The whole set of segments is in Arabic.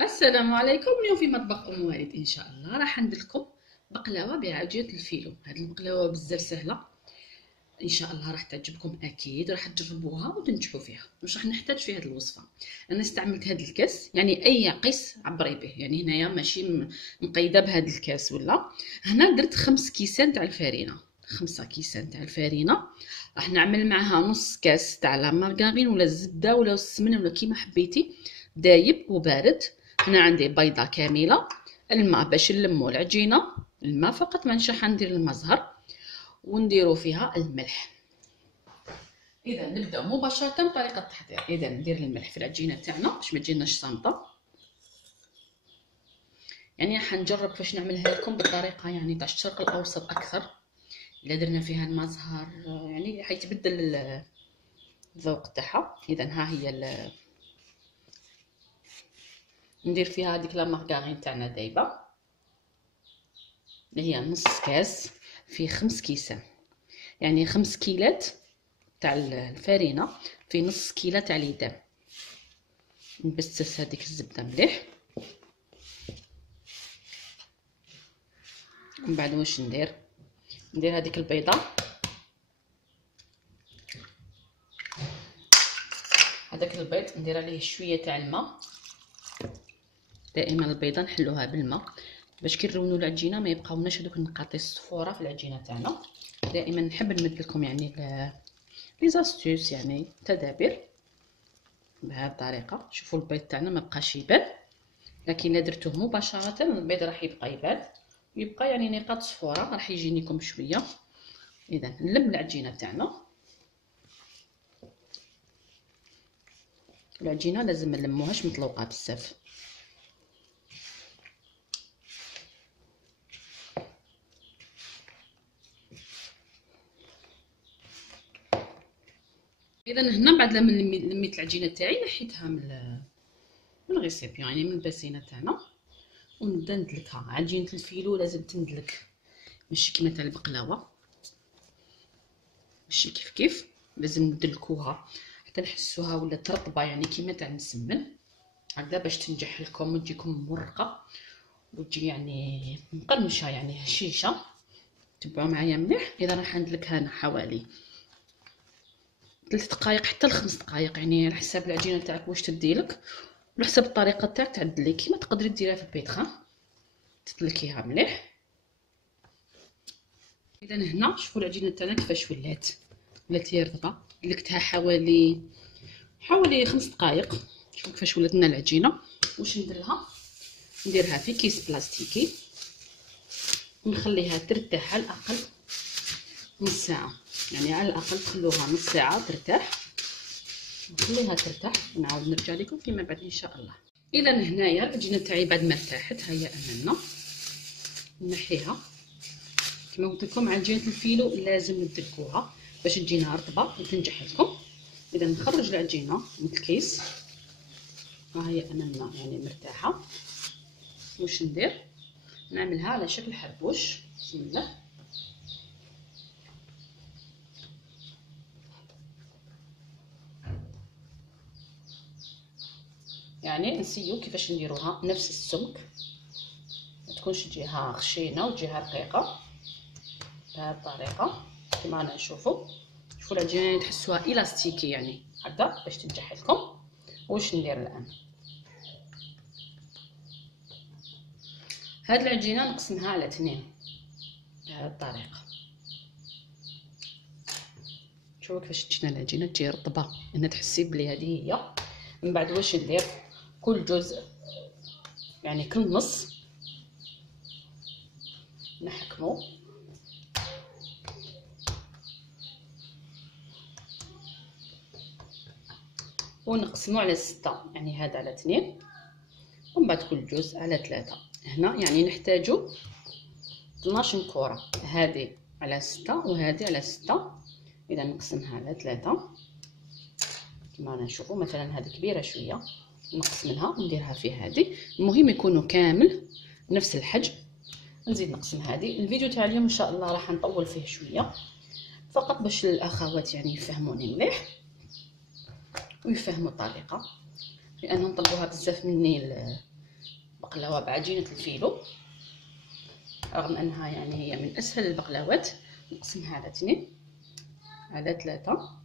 السلام عليكم. اليوم في مطبخ ام والد ان شاء الله راح ندير لكم بقلاوه بعجينه الفيلو. هذه البقلاوه بزاف سهله ان شاء الله، راح تعجبكم اكيد، راح تجربوها وتنجحوا فيها. واش راح نحتاج في هذه الوصفه؟ انا استعملت هذا الكاس، يعني اي قيس عبري به، يعني هنايا ماشي مقيده بهذا الكاس ولا. هنا درت 5 كيسان تاع الفارينه، 5 كيسان تاع الفارينه. راح نعمل معها نص كاس تاع لا مارغرين ولا الزبده ولا السمن ولا كيما حبيتي، دايب وبارد. هنا عندي بيضه كامله، الماء باش نلمو العجينه، الماء فقط ما نشح، ندير الماء زهر ونديرو فيها الملح. اذا نبدا مباشره بطريقه التحضير. اذا ندير الملح في العجينه تاعنا باش ما تجيناش صامته، يعني حنجرب كيفاش نعملها لكم بالطريقه يعني تاع الشرق الاوسط اكثر. الا درنا فيها الماء زهر يعني حيتبدل الذوق تاعها. اذا ها هي ندير فيها هذيك لا مارغرين تاعنا دايبه، اللي هي نص كاس في 5 كيسان، يعني 5 كيلات تاع الفارينه في نص كيلة تاع ليدام. نبسس هذيك الزبده مليح. ومن بعد واش ندير هذيك البيضه، هذاك البيض ندير عليه شويه تاع الماء. دائما البيضه نحلوها بالماء باش كي نرونو العجينه ما يبقاوناش هذوك النقاط الصفوره في العجينه تاعنا. دائما نحب نمد لكم يعني لي زاستوس، يعني تدابير بهذه الطريقه. شوفوا البيض تاعنا ما بقاش يبان، لكن الا درتوه مباشره البيض راح يبقى يبان، يبقى يعني نقاط صفوره، راح يجينيكم شويه. اذا نلم العجينه تاعنا، العجينه لازم ما نلموهاش مطلوقه بزاف. اذا هنا بعد لما لميت العجينه تاعي نحيتها من الغيسيبيون، يعني من الباسينه تاعنا، ونبدا ندلكها. عجينه الفيلو لازم تندلك، ماشي كيما تاع البقلاوه، ماشي كيف لازم ندلكوها حتى نحسوها ولات رطبه، يعني كيما تاع المسمن هكذا، باش تنجح لكم وتجيكم مرقه وتجي يعني مقرمشه، يعني هشيشه. تبعوا معايا مليح. اذا راح ندلكها انا حوالي 3 دقائق حتى ل5 دقائق، يعني على حساب العجينه تاعك واش تديلك وعلى حساب الطريقه تاعك تعدلي، كيما تقدري ديريها في البيتخا تدلكيها مليح. اذا هنا شوفوا العجينه تاعنا كيفاش ولات هي رطبه. دلكتها حوالي 5 دقائق. شوفوا كيفاش ولات لنا العجينه. واش نديرها في كيس بلاستيكي ونخليها ترتاح على الاقل نص ساعه، يعني على الاقل تخلوها نص ساعه ترتاح، نخليها ترتاح ونعاود نرجع لكم فيما بعد ان شاء الله. اذا هنايا العجينه تاعي بعد ما ارتاحت هيا امامنا، نحيها. كما قلت لكم عجينه الفيلو لازم ندلكوها باش تجينا رطبه وتنجح لكم. اذا نخرج العجينه من الكيس، ها هي امامنا يعني مرتاحه. واش ندير؟ نعملها على شكل حربوش. بسم الله. يعني نسيو كيفاش نديروها نفس السمك، ما تكونش جهه خشينه وجهه رقيقه، بهذه الطريقه كما رانا نشوفوا. شوفوا العجينه تحسوها الاستيكي يعني هكذا باش تنجح لكم. واش ندير الان؟ هاد العجينه نقسمها على 2 بهذه الطريقه. شوفوا كيفاش تجينا العجينه، تجي رطبه، ان تحسي بلي هذه هي. من بعد واش ندير؟ كل جزء يعني كل نص نحكمو ونقسمو على 6، يعني هذا على 2 ومن بعد كل جزء على 3. هنا يعني نحتاجو 12 كرة، هذه على 6 وهذه على 6. اذا نقسمها على 3 كما رانا نشوفوا. مثلا هذه كبيره شويه، نقسم منها ونديرها في هذه. المهم يكونوا كامل نفس الحجم. نزيد نقسم هذه. الفيديو تاع اليوم ان شاء الله راح نطول فيه شويه، فقط باش الاخوات يعني يفهموني مليح ويفهموا الطريقه، لانهم طلبوها بزاف مني بقلاوه بعجينه الفيلو، رغم انها يعني هي من اسهل البقلاوات. نقسمها على 2 على 3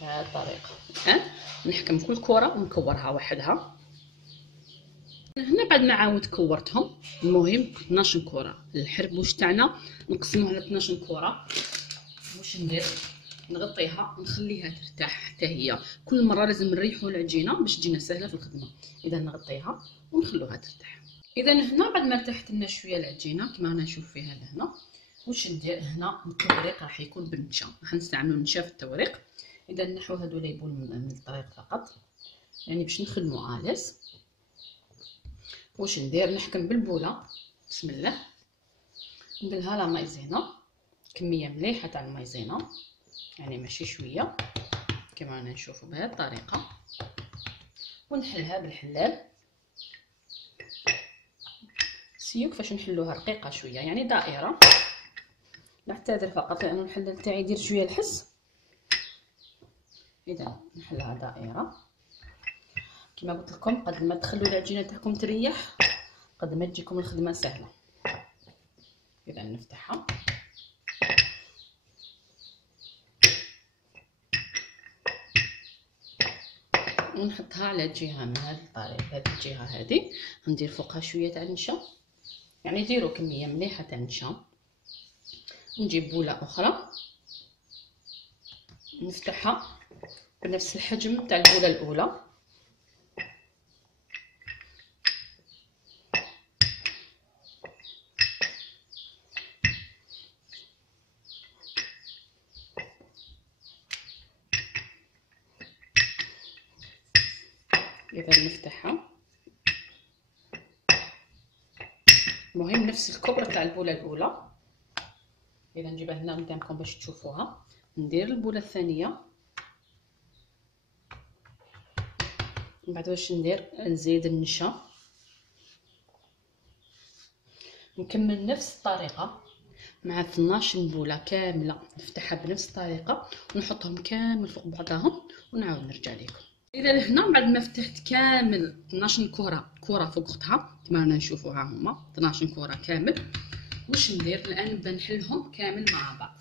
بهذه الطريقه. الان نحكم كل كره ونكورها وحدها. هنا بعد ما عاود كورتهم، المهم 12 كره الحربوش تاعنا نقسموه على 12 كره. واش ندير؟ نغطيها ونخليها ترتاح حتى هي. كل مره لازم نريحوا العجينه باش تجينا سهله في الخدمه. اذا نغطيها ونخلوها ترتاح. اذا هنا بعد ما ارتاحت لنا شويه العجينه كما رانا نشوف فيها لهنا، واش ندير؟ هنا التوريق راح يكون بالنشا، راح نستعملوا النشا في التوريق. اذا نحو هذول يبون من الطريق فقط، يعني باش نخدموا اليز. واش ندير؟ نحكم بالبوله، بسم الله، نديرها لا مايزينا، كميه مليحه تاع المايزينا، يعني ماشي شويه كما رانا نشوفوا بهذه الطريقه. ونحلها بالحلال. سيو كيفاش نحلوها رقيقه شويه، يعني دائره. نعتذر فقط لانه الحلال تاعي يدير شويه الحس. اذا نحلها دائره كما قلت لكم. قد ما تخلوا العجينه تاعكم تريح قد ما تجيكم الخدمه سهله. اذا نفتحها ونحطها على جهه من هذه الطريقه. هذه الجهه هذه ندير فوقها شويه تاع النشا، يعني ديروا كميه مليحه تاع النشا. نجيب بوله اخرى نفتحها بنفس الحجم تاع البوله الاولى. اذا نفتحها، المهم نفس الكبر تاع البوله الاولى. اذا نجيبها هنا قدامكم باش تشوفوها. ندير البوله الثانيه، من بعد واش ندير؟ نزيد النشا، نكمل نفس الطريقه مع 12 بوله كامله. نفتحها بنفس الطريقه ونحطهم كامل فوق بعضهم ونعاود نرجع لكم. اذا هنا بعد ما فتحت كامل 12 كره فوق اختها كما رانا نشوفوها هما 12 كره كامل. واش ندير الان؟ بنحلهم كامل مع بعض.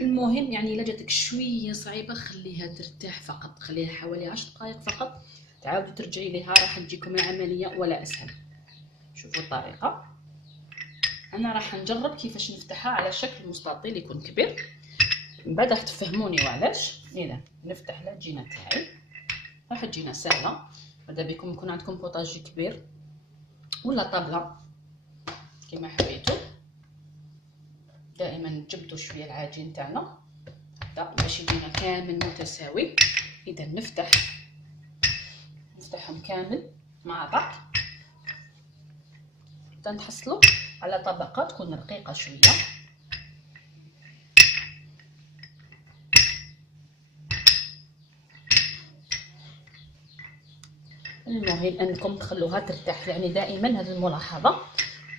المهم يعني الا جاتك شويه صعيبه خليها ترتاح فقط، خليها حوالي 10 دقائق فقط، تعاودي ترجعي ليها راح تجيكم العمليه ولا اسهل. شوفوا الطريقه. انا راح نجرب كيفاش نفتحها على شكل مستطيل يكون كبير، من بعد راح تفهموني وعلاش. اذا نفتح العجينه تاعي راح تجينا سهله. ماذا بكم يكون عندكم بوطاجي كبير ولا طابله كما حبيتوا. دائما نجبدوا شويه العجين تاعنا حتى باش يجينا كامل متساوي. اذا نفتحهم كامل مع بعض حتى نحصلوا على طبقه تكون رقيقه شويه. المهم انكم تخلوها ترتاح، يعني دائما هذه الملاحظه،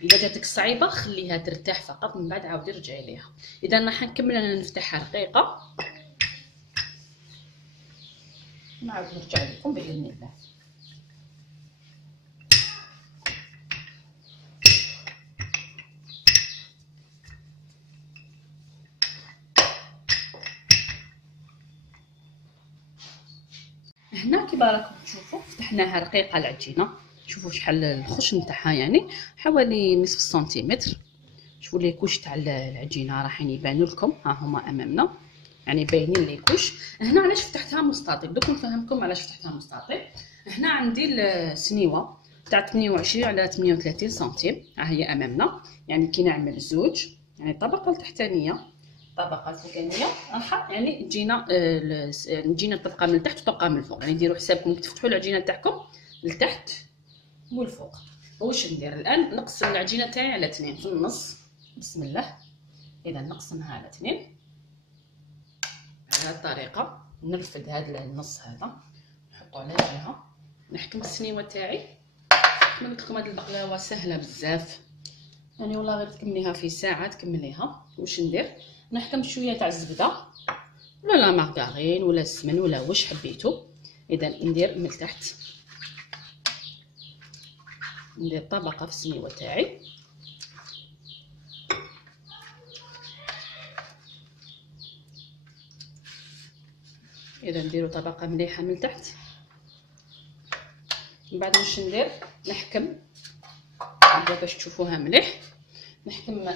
اذا جاتك صعيبه خليها ترتاح فقط، من بعد عاودي رجعي ليها. اذا راح نكمل انا نفتحها رقيقه ونعاود نرجع لكم باذن الله. هنا كيما راكم تشوفوا فتحناها رقيقه العجينه. شوفوا شحال الخشن تاعها، يعني حوالي نصف سنتيمتر. شوفوا لي كوش تاع العجينه راح يبانوا لكم، ها هما امامنا يعني باينين لي كوش. هنا علاش فتحتها مستطيل؟ دوك نفهمكم علاش فتحتها مستطيل. هنا عندي السنيوه تاع 28 على 38 سنتيم، ها هي امامنا، يعني كي نعمل زوج يعني الطبقه التحتانيه الطبقه الفوقانيه راح يعني تجينا الطبقه من التحت وطبقه من الفوق، يعني ديروا حسابكم كي تفتحوا العجينه تاعكم لتحت والفوق. واش ندير الان؟ نقسم العجينه تاعي على 2 في النص، بسم الله. اذا نقسمها على 2 بهذه الطريقه. نرفد هذا النص هذا نحطه على جهه. نحكم السنيوه تاعي كما قلت لكم. هذه البقلاوه سهله بزاف، يعني والله غير تكمليها في ساعه تكمليها. واش ندير؟ نحكم شويه تاع الزبده ولا مارغرين ولا السمن ولا واش حبيتو. اذا ندير من التحت، ندير طبقه في السنيوه تاعي. اذا نديرو طبقه مليحه من تحت. من بعد واش ندير، نحكم هكا باش تشوفوها مليح. نحكم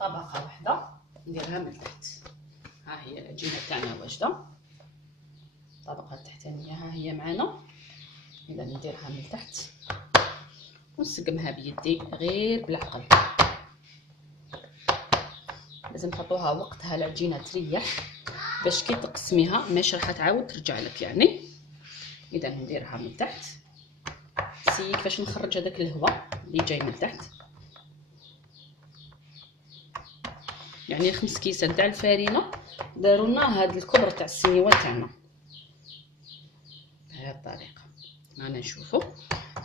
طبقه واحده نديرها من تحت. ها هي العجينه تاعنا واجده، الطبقه التحتانيه ها هي معنا. اذا نديرها من تحت ونسقمها بيدي غير بالعقل. لازم تحطوها وقتها العجينه تريح باش كي تقسميها ماشي راح تعاود ترجع لك يعني. اذا نديرها من تحت. سي كيفاش نخرج هذاك الهواء اللي جاي من تحت. يعني 5 كيسان تاع الفرينه داروا لنا هذا الكبر تاع السنيوه تاعنا بهذه الطريقه. انا نشوفوا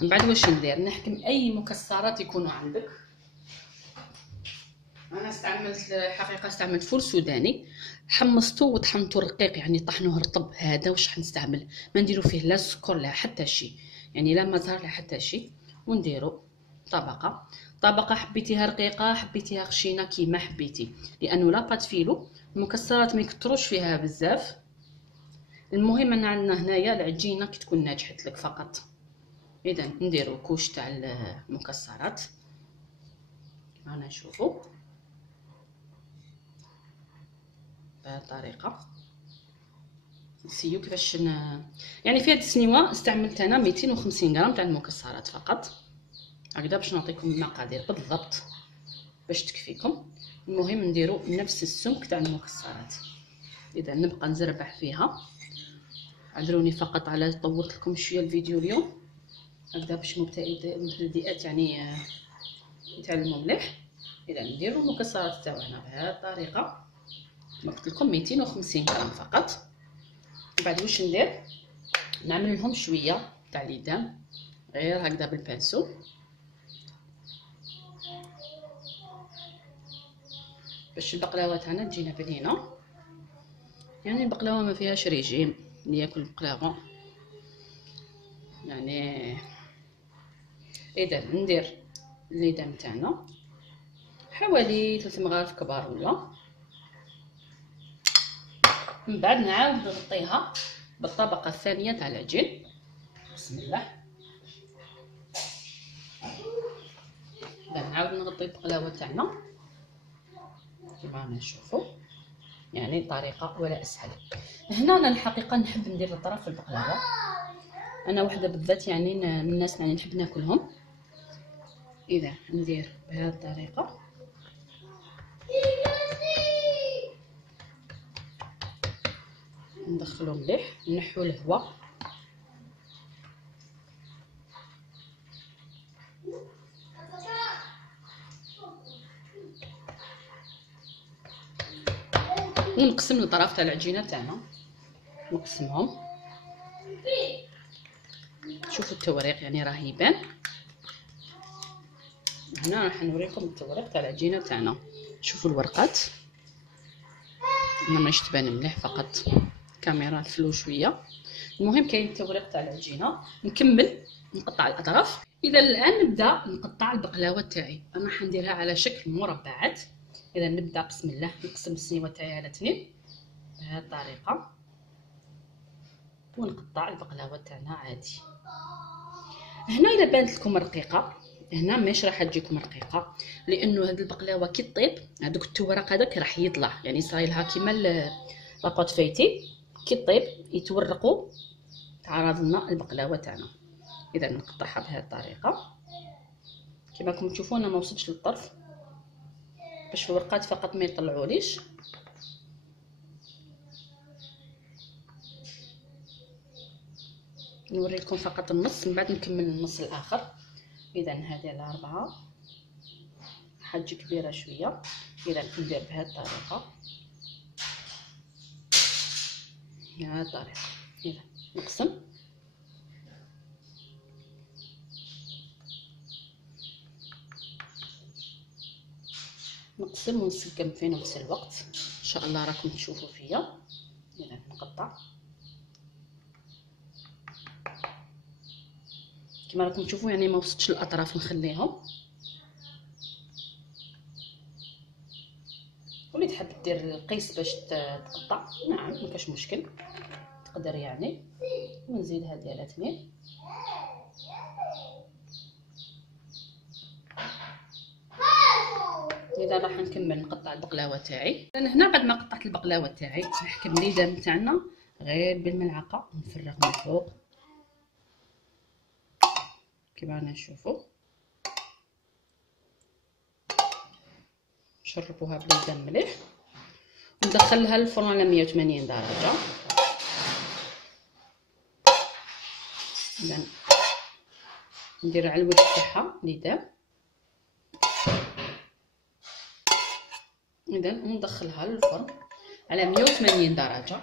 من بعد واش ندير، نحكم اي مكسرات يكونوا عندك. انا استعملت فول سوداني، حمصته وطحنته رقيق يعني طحنوه رطب. هذا واش راح نستعمل، ما نديرو فيه لا سكر لا حتى شيء، يعني لا مزهر لا حتى شيء. ونديرو طبقه حبيتيها رقيقه حبيتيها خشينه كيما حبيتي، لانه لا بات فيلو المكسرات ما يكثروش فيها بزاف. المهم ان عندنا هنايا العجينه كي تكون ناجحت لك فقط. اذا نديرو كوش تاع المكسرات انا نشوفوا بهذه الطريقه. نسيو كيفاش يعني في هذه السنيوه استعملت انا 250 غرام تاع المكسرات فقط، هكذا باش نعطيكم المقادير بالضبط باش تكفيكم. المهم نديرو نفس السمك تاع المكسرات. اذا نبقى نزربح فيها. عذروني فقط على طولت لكم شويه الفيديو اليوم، هكذا باش المبتدئات يعني يتعلموا مليح. اذا نديرو المكسرات تاعنا بهذه الطريقه، كما قلت لكم 250 غرام فقط. وبعد واش ندير، نعمل لهم شويه تاع ليدام غير هكذا بالبانسو. باش البقلاوه تاعنا تجينا بنينه، يعني البقلاوه ما فيهاش ريجيم اللي ياكل البقلاوه يعني. اذا ندير الليدام تاعنا حوالي 3 مغارف كبار ولا. من بعد نعاود نغطيها بالطبقه الثانيه تاع العجين. بسم الله. نعاود نغطي البقلاوه تاعنا كما نشوفوا، يعني طريقه ولا اسهل. هنا انا الحقيقه نحب ندير الطرف في البقلاوه، انا وحده بالذات يعني من الناس يعني نحب ناكلهم. اذا ندير بهذه الطريقه ندخلو مليح، نحو الهواء. ونقسم الطرف تاع العجينه تاعنا، نقسمهم. شوفوا التوريق يعني راه يبان. هنا راح نوريكم التوريق تاع العجينه تاعنا. شوفوا الورقات، انا مانيش تبان مليح فقط الكاميرا فلو شويه. المهم كاين التوريق تاع العجينه. نكمل نقطع الاطراف. اذا الان نبدا نقطع البقلاوه تاعي. انا حنديرها على شكل مربعات. اذا نبدا بسم الله، نقسم السنيوه تاعي على 2 بهذه الطريقه، ونقطع البقلاوه تاعنا عادي. هنا الا بانت لكم رقيقه، هنا ماشي راح تجيكم رقيقه، لانه هاد البقلاوه كي طيب هذوك التورق هذاك راح يطلع، يعني صايلها كيما لاكوط فايتي كي طيب يتورقوا تعرض لنا البقلاوه تاعنا. اذا نقطعها بهذه الطريقه كما راكم تشوفوا. انا ما وصلتش للطرف باش الورقات فقط ما يطلعوليش. نوريكم فقط النص، من بعد نكمل النص الاخر. اذا هذه الاربعه حاجه كبيره شويه. اذا ندير بهذه الطريقه بهذه الطريقه. اذا نقسم ونسقم في نفس الوقت. ان شاء الله راكم تشوفوا فيا. اذا نقطع كما راكم تشوفوا، يعني ما وصلتش الاطراف نخليهم. واللي تحب دير القيس باش تقطع، نعم ما كاش مشكل، تقدر يعني. ونزيدها ديال ثمين. اذا راح نكمل نقطع البقلاوه تاعي. انا هنا بعد ما قطعت البقلاوه تاعي نحكم الليدام تاعنا غير بالملعقه ونفرغ من فوق كما نشوفوا. نشربوها بالليدام مليح وندخلها للفرن على 180 درجه. اذا ندير على الوجه تاعها ليدام، اذا ندخلها للفرن على 180 درجه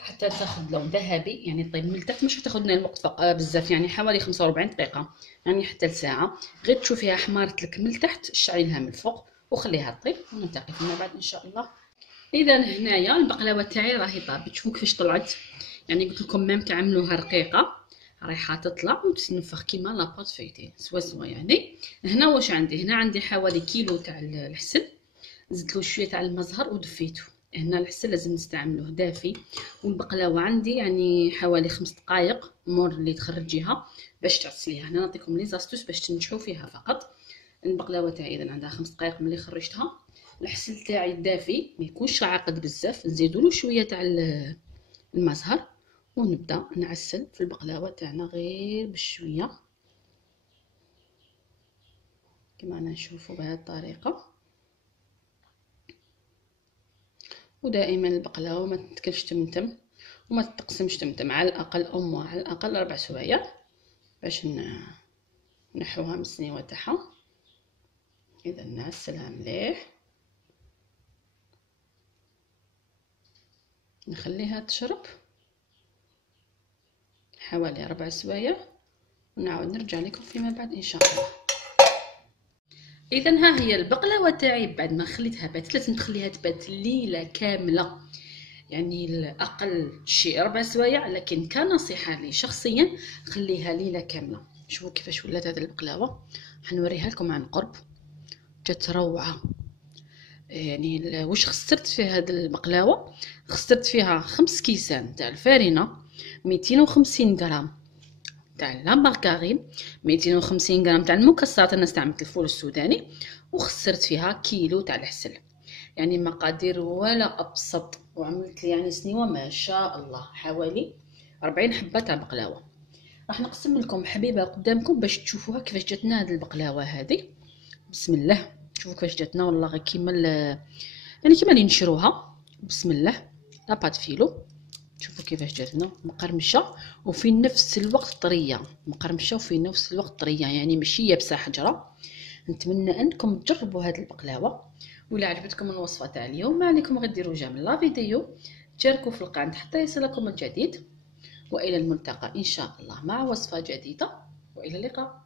حتى تاخذ لون ذهبي، يعني طيب من التحت. مش حتاخذ لنا الوقت بزاف، يعني حوالي 45 دقيقه، يعني حتى لساعه. غير تشوفيها حمارت لك من التحت شعلي لها من الفوق وخليها طيب، ونلتقي فيما بعد ان شاء الله. اذا هنايا البقلاوه تاعي راهي طابت، شوفوا كيفاش طلعت. يعني قلت لكم ميم تعملوها رقيقه رايحه تطلع وتتنفخ كيما لاباط فايتي سوا يعني. هنا واش عندي؟ هنا عندي حوالي كيلو تاع الحسل، زدت له شويه تاع المزهر ودفيته. هنا الحسل لازم نستعملوه دافي، والبقلاوه عندي يعني حوالي 5 دقائق مور اللي تخرجيها باش تعسليها. هنا نعطيكم لي زاستوس باش تنجحوا فيها فقط. البقلاوه تاعي اذا عندها 5 دقائق ملي خرجتها. الحسل تاعي دافي ما يكونش عاقد بزاف، نزيدو له شويه تاع المزهر ونبدا نعسل في البقلاوه تاعنا غير بشويه كما نشوفوا بهذه الطريقه. ودائما البقلاوه ما تتكلش تمتم وما تتقسمش تمتم، على الاقل على الاقل 4 سوايع باش نحوها من السنيوه تاعها. اذا نعسلها مليح، نخليها تشرب حوالي 4 سوايع ونعاود نرجع لكم فيما بعد ان شاء الله. اذا ها هي البقلاوه تاعي بعد ما خليتها باتت. لازم تخليها تبات ليله كامله، يعني الاقل شيء 4 سوايع، لكن كنصيحه لي شخصيا خليها ليله كامله. شوفوا كيفاش ولات هذه البقلاوه، حنوريها لكم عن قرب، جات روعه. يعني واش خسرت في هذه البقلاوه؟ خسرت فيها 5 كيسان تاع الفارينه، 250 غرام تاع لامارغارين، 250 غرام تاع المكسرات، انا استعملت الفول السوداني، وخسرت فيها كيلو تاع العسل. يعني مقادير ولا ابسط، وعملت لي يعني سنيوه ما شاء الله حوالي 40 حبه تاع بقلاوه. راح نقسم لكم حبيبه قدامكم باش تشوفوها كيفاش جاتنا هذه البقلاوه هذه. بسم الله، شوفوا كيفاش جاتنا والله غير كيما يعني كيما اللي نشروها. بسم الله، لاباط فيلو، شوفوا كيفاش جاتنا مقرمشه وفي نفس الوقت طريه، مقرمشه وفي نفس الوقت طريه، يعني ماشي يابسه حجره. نتمنى انكم تجربوا هذه البقلاوه، ولا عجبتكم الوصفه تاع اليوم ما عليكم غير ديروا جيم لا فيديو، تشاركوا في القناه حتى يصلكم الجديد، والى الملتقى ان شاء الله مع وصفه جديده، والى اللقاء.